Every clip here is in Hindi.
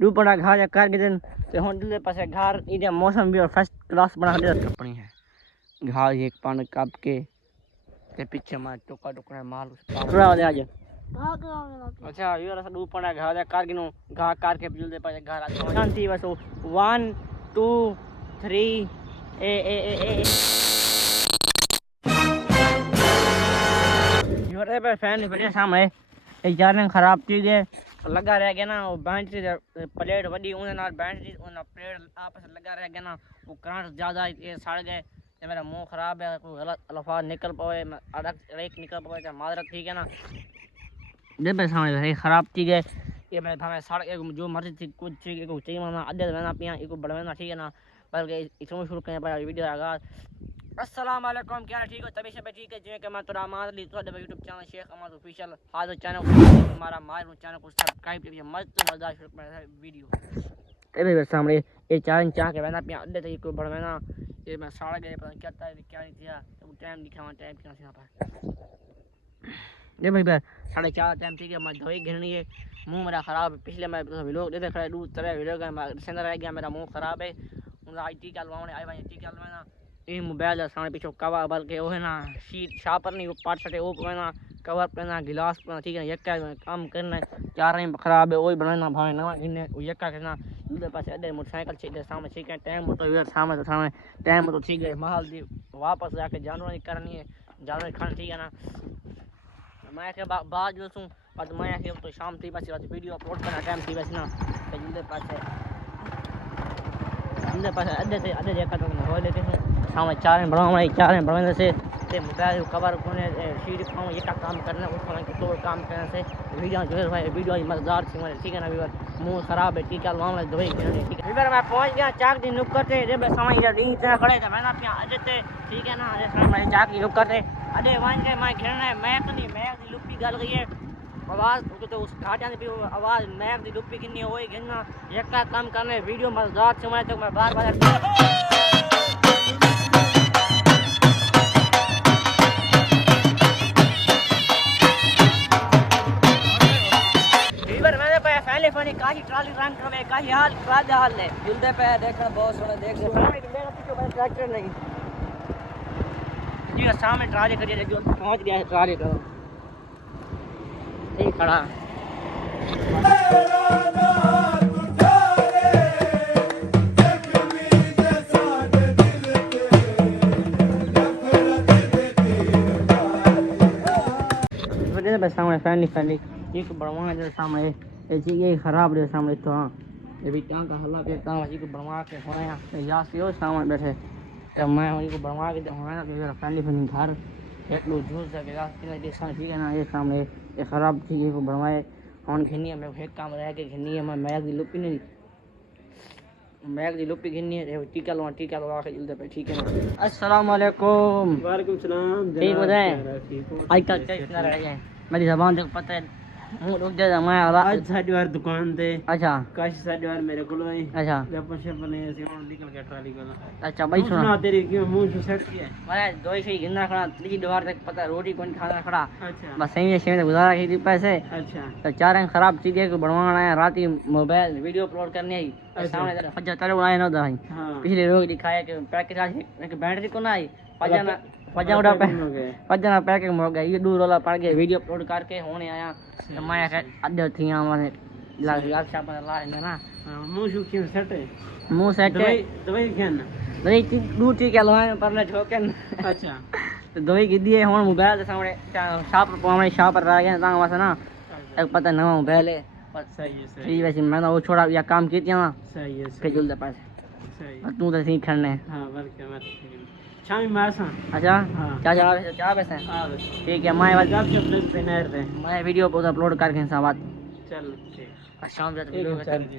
डूपड़ा घार कर के दिन ते हुन दिले पासे घार इदे मौसम भी फर्स्ट क्लास बना दे अपनी है घार एक पान काप के ते पीछे मार टोका टोकरा माल पूरा वाले आज अच्छा ये रसा डूपड़ा घार कर के नो घा कर के दिले पासे घार आ शांति बस 1 2 3 ए योरे पे फैन बढ़िया सामने एक चार्जिंग खराब थी गए लगा रह गया ना वो बैटरी प्लेट वडी उन नाल बैटरी उन प्लेट आपस लगा रह गया ना वो करंट ज्यादा ये सड़ गए ते मेरा मुंह खराब है कोई गलत अल्फाज निकल पावे अड़क रेक निकल पावे तो माजरत ठीक है ना दे पे सामने खराब थी गए ये मैं भावे सड़ के जो मर्जी थी कुछ थी को चाहिए माना अदे मैंने पिया इको बढ़वाना ठीक है ना बल्कि इसमें शुरू करें पर वीडियो आगाज अस्सलाम वालेकुम क्या ठीक हो तभी सब ठीक है जे के मैं तोरा मार ली तो YouTube channel Sheikh Ahmed official हां चैनल हमारा मार चैनल को सब्सक्राइब कीजिए मस्त मजेदार शुरू में वीडियो तेरे सामने ये चार चाह के बना पिया अड्डे को बढ़वाना ये मैं साड़ गए पता क्या था क्या नहीं था तो टाइम दिखावा टाइम क्या यहां पर ये भाई 4:30 टाइम ठीक है मैं दवाई घेरनी है मुंह मेरा खराब है पिछले मैं व्लॉग देते खड़े दूर तरह वीडियो का सेंटर रह गया मेरा मुंह खराब है उन आईटी का लवाने आई भाई टी का लवाना ये मोबाइल सामने पीछे कवर बल्कि वो है ना शीट शापर नहीं वो पार्ट सटे वो पहना कवर पहना गिलास पहना ठीक है यक्का काम करना चार रही खराब है वही बनाना भाई नवा गिने वो यक्का करना दूसरे पास अड्डे मोटरसाइकिल ठीक है सामने ठीक है टाइम तो यार सामने टाइम तो ठीक है महल दी वापस जाके जानवर करनी है जानवर खाना ठीक है ना मैं के बाद जो सु पर मैं के तो शाम थी बस वीडियो अपलोड करना टाइम थी बस ना तो दूसरे पास अड्डे देखा तो हो लेते हैं सामने चार बढ़ाने से ते मोबाइल कवर कोने शीट पाऊं ये काम करना उसको तो काम करने से वीडियो जो है वीडियो मजेदार थी मेरे ठीक है ना व्यूअर मुंह खराब है टीका लवाने दवाई देने ठीक है व्यूअर मैं पहुंच गया चाक दी नुक्कर ते रे समय ये रिंग से खड़े थे मैंने पिया अजे ते ठीक है ना अजे समय चाक दी नुक्कर ते अजे वन के मैं घेरना है मैक दी लुप्पी गल गई है आवाज तो उस घाटियां भी आवाज मैक दी लुप्पी किन्नी होई घेरना यक्का काम करने वीडियो मजेदार समय तक मैं बार फनी काशी ट्राली रंग में काशी हाल है जुलदे पे देखना बहुत सोना देख ले सामने मेरा पीछे बस ट्रैक्टर नहीं जी सामने ट्राली खड़ी है जो पहुंच गया है ट्राली का ठीक खड़ा बस सामने फैमिली एक बढ़वा है सामने ये खराब रे सामने तो हां ये भी क्या का हल्ला पे ता जी को बनवा के होया या से हो सामने बैठे तो मैं उन्हीं को बनवा के होया मेरा फैमिली घर एक लो जूस के रात के देखा ठीक है ना ये सामने ये खराब थी ये को बनवाए ऑन घिनी मैं एक काम रह के घिनी है मैं मैग दी लुपी नहीं मैग दी लुपी घिनी है टीका लगा के जल्दी पे ठीक है ना अस्सलाम वालेकुम वालेकुम सलाम ठीक हो जाए आई का कैसे रह जाए मेरी ज़बान देखो पता है मुंह रुक जा मैं आज साडी वार दुकान ते अच्छा काशी साडी वार मेरे को है अच्छा जब पछे बने से निकल गया ट्राली को अच्छा भाई सुना तेरी क्यों मुंह से सेट किया मैं दो ही गिनना खड़ा तीसरी दीवार तक पता रोटी कौन खाना खड़ा अच्छा बस सही में गुजारा की पैसे अच्छा तो चार रंग खराब चीजें को बनवाना है रात ही मोबाइल वीडियो अपलोड करनी है सामने जरा फज्जा तारे बनाए ना भाई पिछले रोग दिखाया कि पैकेज आज बैटरी को ना आई फज्जा उड़ा पे फज्जा पैकेज हो गया ये दूर वाला पड़ गया वीडियो अपलोड करके होने आया तो मैं अड्डे थी हमारे लाल शाप ला है ना मुंह सुखी सेट है मुंह सेट दवाई खेन दवाई दू ठीक है लवाए पर ले ठोकन अच्छा तो दवाई गिद्दी है हुन मोबाइल सामने शाप पर हमारे शाप पर रह गया ता वस ना एक पता नवा मोबाइल है सही है वैसे मैं वो छोड़ा या काम किया ना सही है फिर जुल दे पास सही तू तो सीख करने हां बल्कि मैं शामी मासा अच्छा क्या पैसे हां ठीक है मैं जब प्लस पे नर दे मैं वीडियो को अपलोड करके सब बात चल ठीक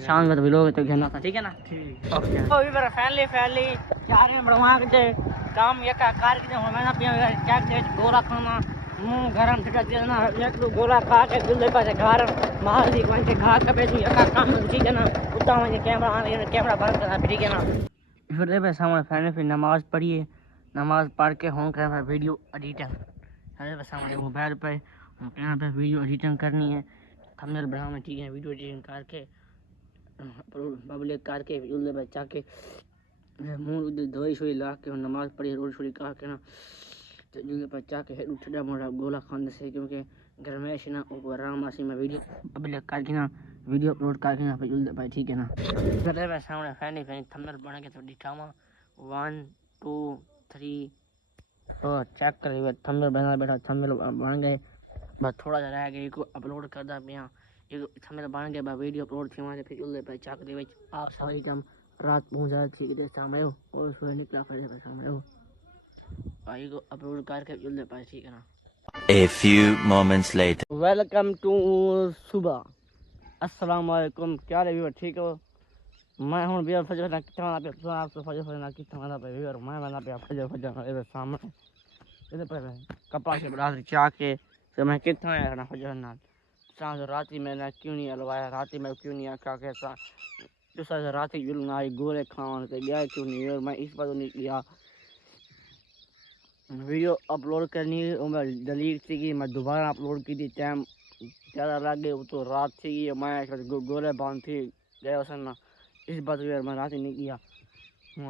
शाम में तो लोग तो घेरना था ठीक है ना ठीक ओके तो भी मेरा फैमिली चार में बढ़वा के काम ये का कार के मैं ना पिया क्या के गोला खाना मुंह गरम ठका दे ना एक दो गोला खा के दिल दे पासे घर माल दी कौन के घा का पे का काम ठीक है ना उतना में कैमरा बंद करना ठीक है ना फिर दे सामने फैमिली फिर नमाज पढ़िए नमाज पढ़ के हों कर वीडियो एडिटिंग अरे बस हमारे मोबाइल पर यहाँ पे वीडियो एडिटिंग करनी है थंबनेल बनाना ठीक है वीडियो एडिटिंग करके बबले करके उल्ले पे चाके मुंह धोई शोई ला के नमाज पढ़ी रोटी शोटी खा के ना तो उल्ले पे चाके हेड उठड़ा मोड़ा गोला खाने से क्योंकि गरमेश ना ऊपर आराम आसी में वीडियो बबले करके ना वीडियो अपलोड करके ना फिर उल्ले पे ठीक है ना घर पे सामने फैनी फैनी थंबनेल बना के तो दिखावा 1 2 3 तो चेक कर थंबनेल बना बैठा थंबनेल बन गए बस थोड़ा सा रह गया इसको अपलोड कर दा पिया ये थंबनेल बन गया वीडियो अपलोड थी वहां फिर उल्ले पे चाक दे आप सारी जम रात पहुंचा ठीक है सामने हो और सुबह निकला फिर सामने हो भाई को अपलोड करके उल्ले पे ठीक है ना A few moments later. Welcome to सुबह अस्सलाम वालेकुम क्या रे व्यूअर ठीक हो मैं हूं व्यूअर फजर ना कितना पे तो आप तो फजर ना कितना पे व्यूअर मैं बना पे फजर इधर सामने इधर पर कपड़ा से बड़ा चाह के तो मैं कितना आया ना फजर ना सांझ रात मैंने क्यों नहीं हलवाया रात में क्यों नहीं आका कैसा जो सारा रात ही यूं ना गोले खाने तो गया क्यों नहीं और मैं इस बार नहीं किया वीडियो अपलोड करनी मैं डिलीट थी मैं दोबारा अपलोड की थी टाइम ज़्यादा लग गए वो तो रात थी मैं गोले बांध थी गया उस ना इस बात मैं रात ही नहीं किया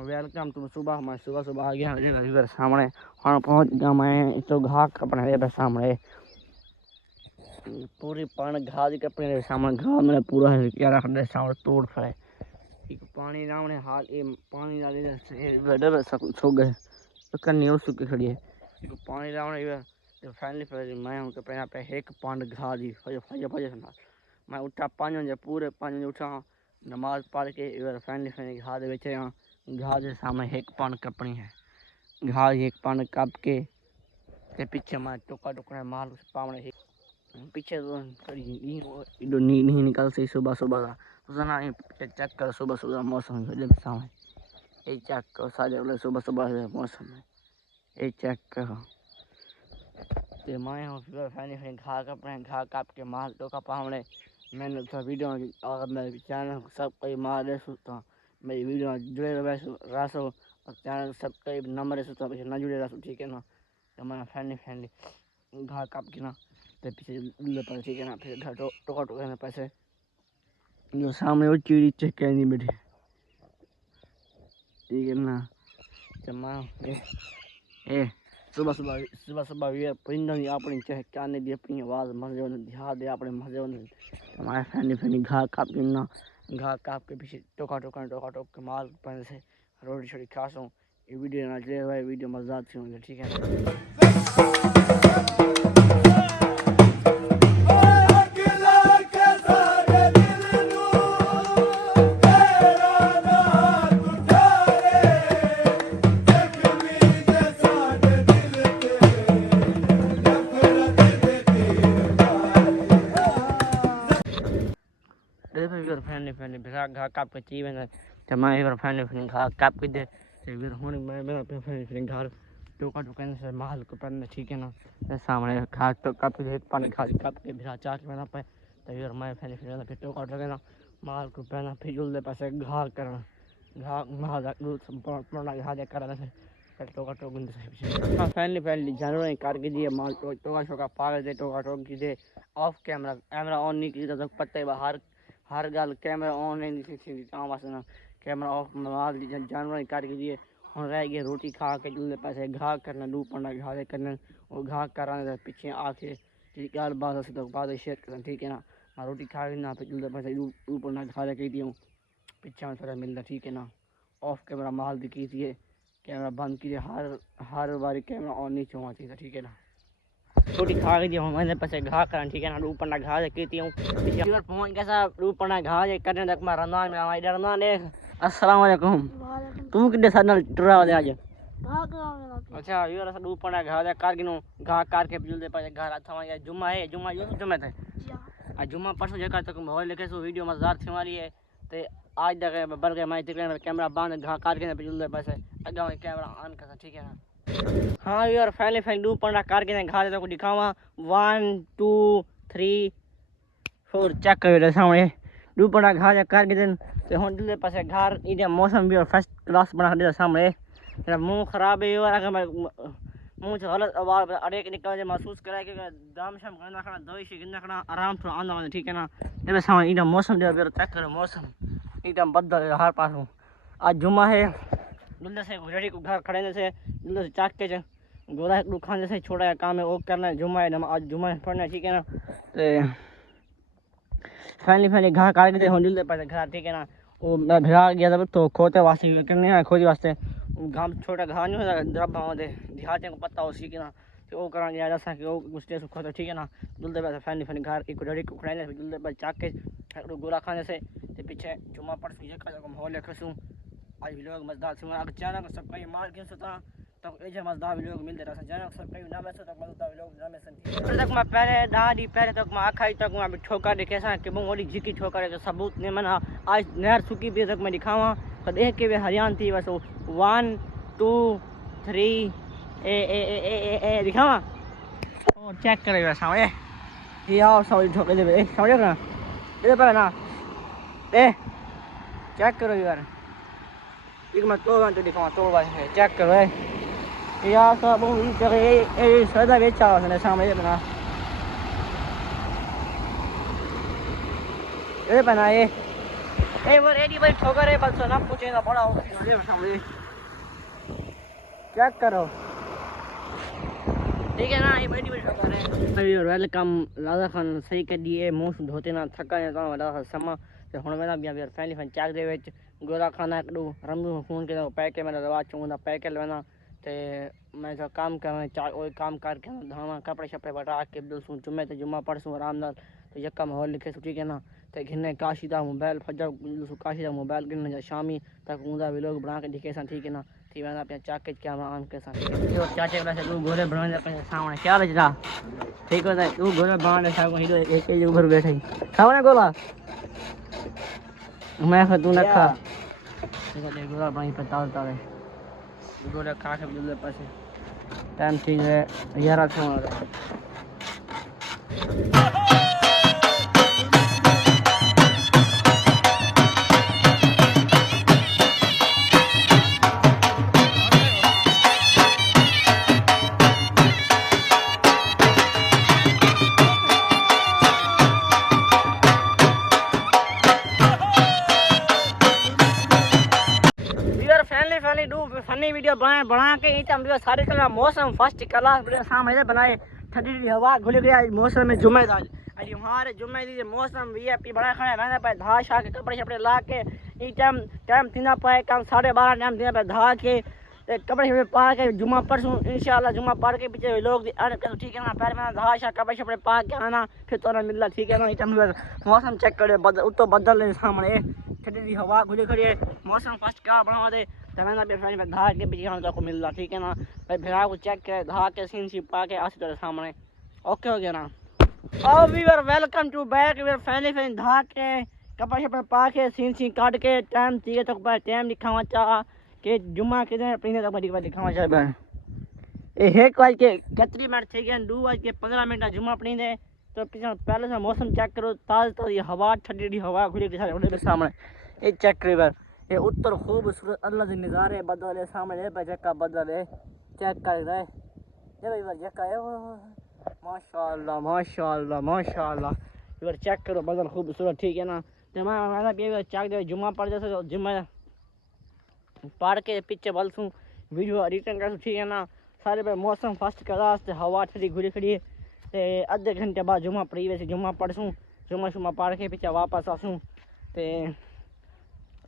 वेलकम टू सुबह मैं सुबह आ गया सामने हाँ पहुँच गया मैं तो घाक अपने सामने पूरी पान घा दी अपने सामने घा मैंने पूरा यार सामने तोड़ फड़े पानी ना उन्हें हाल पानी डाले सो गए करनी हो सुखी खड़ी है पानी लाने तो फैमिली फिर मैं उनके पे पे एक पांड घा दी फजे मैं उठा 5 बजे पूरे 5 बजे उठा नमाज पढ़ के फैमिली फिर घा दे बेचे यहाँ घा दे सामने एक पांड कपनी है घा एक पांड कप के ते पीछे मैं टुका टुकड़ा माल पावने पीछे तो नहीं निकल से सुबह सुबह का तो ना चेक कर सुबह मौसम सामने ये चेक करो सारे सुबह मौसम में ये चेक करो ते मैं हूँ फैनी घा काप के माल तो का पावड़े मैंने तो वीडियो अगर मेरे चैनल सब कोई मार दे सुता मेरी वीडियो जुड़े रहो और चैनल सब कोई नंबर सुता पीछे ना जुड़े रहो ठीक है ना तो मैं फैनी घा काप के ना तो पीछे पर ठीक है ना फिर घर टोका टोका पैसे जो सामने वो चीड़ी चेक करनी बैठी ठीक है ना जमा ए सुबह ये परिंदा अपनी चाहने दी अपनी आवाज़ मजे ध्यान दे अपने मजे हमारे फैनी घा काप के ना घा काप के पीछे टोका टोक के माल पहले से रोटी छोटी खास हूँ ये वीडियो ना चले हुआ वीडियो मजेदार थी होंगे ठीक है ना फैनी घा काप के ची मैंने मैं फैनी घा काप के दे मैं फैनी घर टोका टोका से माल को पहनने ठीक है ना सामने घा तो काप के पानी घा काप के भिरा चाट में ना पे तो मैं फैनी फिर टोका टोका ना माल को पहना फिर जुलते पासे घा करना घा पुराना घा दे करना से टोका टोक फैनी जानवर करके दिए माल टोका शोका पागल दे टोका टोक की दे ऑफ कैमरा ऑन नहीं की तो पत्ते बाहर हर गल कैमरा ऑन नहीं ना कैमरा ऑफ माल जानवर करके दिए हम रह गए रोटी खा के जुलते पासे घा करना 2 पंडा घा दे करना और घा कराने पीछे आके गल बात तो बाद शेयर करना ठीक है ना रोटी खा के ना फिर जुलते पासे 2 पंडा घा दे कही दी पीछे में थोड़ा मिलता ठीक है ना ऑफ कैमरा माल दिखी थी कैमरा बंद कीजिए हर बारी कैमरा ऑन नहीं होना चाहिए ठीक है ना रोटी खा के दी मैंने पैसे घा करना ठीक है ना 2 पंडा घा दे कहती हूँ पीछे पहुँच कैसा 2 पंडा घा दे करने तक मैं रमजान में हमारी रमजान देख अस्सलाम वालेकुम तू कितने साल टुरा वाले आज अच्छा ये रसा 2 पंडा घा दे कर गिनो घा कर के जुल दे पाए घर था या जुम्मा है जुम्मा यो जुम्मे थे आ जुम्मा परसों जगह तक मोबाइल लेके सो वीडियो मजेदार थी हमारी है ते आज तक बल गए मैं तिकले कैमरा बंद घा कर के जुल दे पासे अगा कैमरा ऑन कर ठीक है ना हाँ यार फैले 2 पंडा कर के घा दे तो दिखावा 1 2 3 4 चेक कर सामने 2 पंडा घा दे कर के ते हुन जुल दे पासे घर इधर मौसम भी और फर्स्ट क्लास बना दे सामने तेरा मुंह खराब है और अगर मैं मुंह से गलत आवाज अरे के निकल महसूस करा कि दाम शाम करना खाना दवाई से गिनना खाना आराम से आना ठीक है ना ये सामने इधर मौसम दे चेक करो मौसम ई टाइम बदल है हर पासों। आज जुम्मा है जल्दी से रेडी को घर खड़े से जल्दी से चाक के गोला एक खाने से छोड़ा काम है वो करना है। जुम्मा है आज जुम्मा पढ़ना है ठीक है ना। तो फैमिली घर काट के हम जल्दी पड़े घर ठीक है ना। वो मैं भिड़ा गया था तो खोते वास्ते करने खोजी वास्ते गांव छोटा घर नहीं होता जब गाँव दे देहात को पता हो सीखे ना तो वो करा गया जैसा कि वो कुछ देर खोता ठीक है ना। जल्दी पैसे फैमिली घर एक रेडी को खड़े जल्दी पैसे चाक के गोला खाने से पीछे जुम्मा पढ़ ये का माहौल रखूँ। आज भी लोग मजदार से अगर चैनल को सबका मार के सोता तो ये मजदार भी लोग मिलते रहते चैनल सबका नाम है तो मजदार लोग नाम है तक मैं पहले दादी पहले तक मैं आखाई तक मैं ठोकर देखे सा कि वो झिकी ठोकर है सबूत ने मना आज नहर सूखी भी तक मैं दिखावा तो देख के वे हरियाण थी बस 1 2 3 ए दिखावा और चेक करेगा सामने ये आओ सौ ठोकर दे समझ ना ये पर ना ए चेक करो यार एक मैं तोड़ तो दिखावा तोड़ है चेक करो यार सब ये सदा बेचा है सामने बना ये बनाए ए वो रेडी भाई ठोकर है बस ना पूछे ना बड़ा ये सामने चेक करो ठीक है ना। ये बड़ी बड़ी ठोकर है वेलकम राजा खान सही कर दिए मुंह धोते ना थका है तो समा तो हुन मैं भी फैमिली फैन चाक दे विच गोला खाना कड़ू रमू फोन के पैके मेरा रवा चूंदा पैके लेना ते मैं जो काम कर चार वो काम करके धामा कपड़े शपड़े बटा के बिल्सू जुम्मे तो जुम्मा पढ़सूँ आराम नाल तो यक्का माहौल लिखे ठीक है ना। तो घिने काशी दा मोबाइल फजर काशी दा मोबाइल गिन जा शामी तक ऊंदा भी लोग बना के दिखे सा ठीक है ना। थी मैं अपने चाके क्या आन के सा जो चाचे वाला से तू गोले बना अपने सामने क्या बजरा ठीक होता है तू गोले बना सा हीरो एक के ऊपर बैठे सामने गोला मैं तू न खा ठीक है गोला बनी पे ताल ताल गोले खा के जल्दी पासे टाइम ठीक है 11 से फनी वीडियो बना के सारे कलर मौसम फर्स्ट क्लास वीडियो सामने बनाए ठंडी हवा घुल गया मौसम में जुम्मे अरे हमारे जुम्मे दी मौसम VIP बड़ा खड़ा रहना पे धा शा के कपड़े शपड़े ला के ई टाइम तीना पाए काम 12:30 टाइम तीना पे धा के कपड़े शपड़े पा के जुम्मा परसों इंशाल्लाह जुम्मा पढ़ के पीछे लोग ठीक है ना। पैर में धा शा कपड़े शपड़े पा के आना फिर तो मिलना ठीक है ना। टाइम मौसम चेक करे उत्तो बदल सामने ठंडी हवा घुली खड़ी है मौसम फर्स्ट क्या बना दे तमन्ना पे फैन पे धा के पीछे हम को मिल रहा ठीक है ना। भाई भिड़ा को चेक करे धा के सीन सी पा के आसे तेरे सामने ओके हो गया ना। और viewer welcome to back viewer family fan धा के कपड़े शपड़े पा के सीन सी काट के टाइम चाहिए तो टाइम दिखावा चाह के जुम्मा के दिन अपने तक दिखावा चाह ए 1 बज के 31 मिनट थे गए 2 बज के 15 मिनट जुम्मा अपनी दे तो पीछे पहले से मौसम चेक करो ताज़ ताज़ी हवा ठंडी हवा खुली सारे सामने ये चेक करो ये उत्तर खूबसूरत अल्लाह के नज़ारे बदल है सामने पे जक्का बदल है चेक कर रहे ये भाई जक्का है माशाल्लाह माशाल्लाह माशाल्लाह इधर चेक करो बदल खूबसूरत ठीक है ना। तो मैं भी चेक दे जुम्मा पढ़ जैसे तो जुम्मा पढ़ के पीछे बलसूँ वीडियो रिटर्न कर ठीक है ना। सारे पे मौसम फर्स्ट क्लास से हवा ठंडी घुली खड़ी है आधे घंटे बाद जुम्मा पढ़ी वैसे जुम्मा पढ़सूँ जुम्मा पढ़ के पीछे वापस आसूँ तो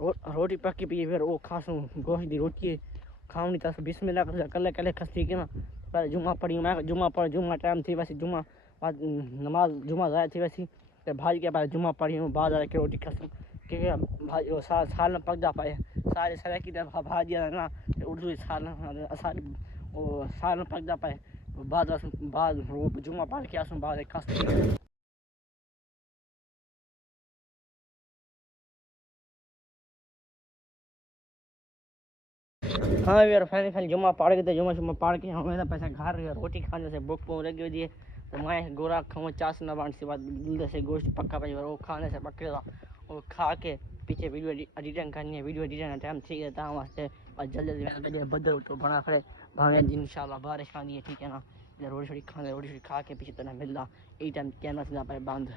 रोटी पक्की पी फिर वो खासूँ गोश्त की रोटी खाऊँ नहीं तो बिस्मिल्लाह कल कल खस ठीक है ना। पहले जुम्मा पढ़ी मैं जुम्मा पढ़ जुम्मा टाइम थी वैसे जुम्मा बाद नमाज जुम्मा ज़ाया थी वैसी तो भाई के पास जुम्मा पढ़ी हूँ बाद आके रोटी खसूँ क्योंकि भाई वो साल में पक जा पाए सारे सर की भाजी ना उर्दू साल वो साल में पक जा पाए बाद जुम्मा पढ़ के आसूँ बाद खस हाँ यार फैन जुम्मा पढ़ के जुम्मा पढ़ के हमें पैसा घर रोटी खाने से भूख पो लगी हुई है तो मैं गोरा खाऊँ चास न बांट से बाद जल्दी से गोश्त पक्का पे वो खाने से पकड़ेगा वो खा के पीछे वीडियो एडिटिंग करनी है वीडियो एडिटिंग टाइम ठीक है तहाँ वास्ते और जल्दी जल्दी बदल तो बना खड़े भावे इंशाल्लाह बारिश आनी है ठीक है ना। रोटी शोटी खा के पीछे तो मिल रहा यही टाइम कैमरा से पाए बंद।